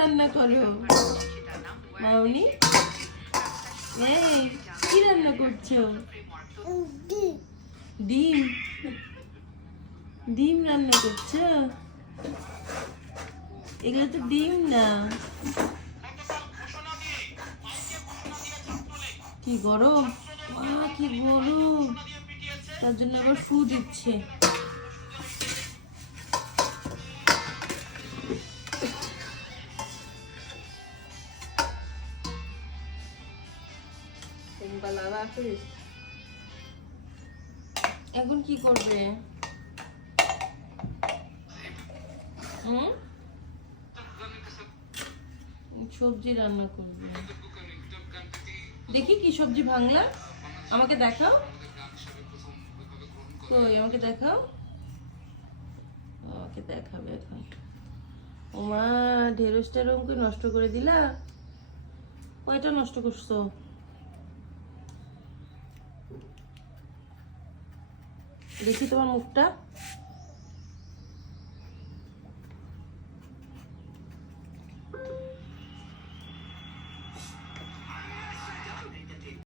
রান্না করো মামনি? এই কি রান্না করছো? ডিম ডিম রান্না করছো? এগুলো তো ডিম না। কি গরম, কি গরম, তার জন্য আবার ফু দিচ্ছে। এখন কি করবে? সবজি রান্না করবে। দেখি কি সবজি ভাঙলা, আমাকে দেখাও। কই আমাকে দেখাও। আমাকে দেখাবে এখন। ওমা, ঢেঁড়সটা রঙকে নষ্ট করে দিলা। কয়টা নষ্ট করছো? দেখি তোমার মুখটা।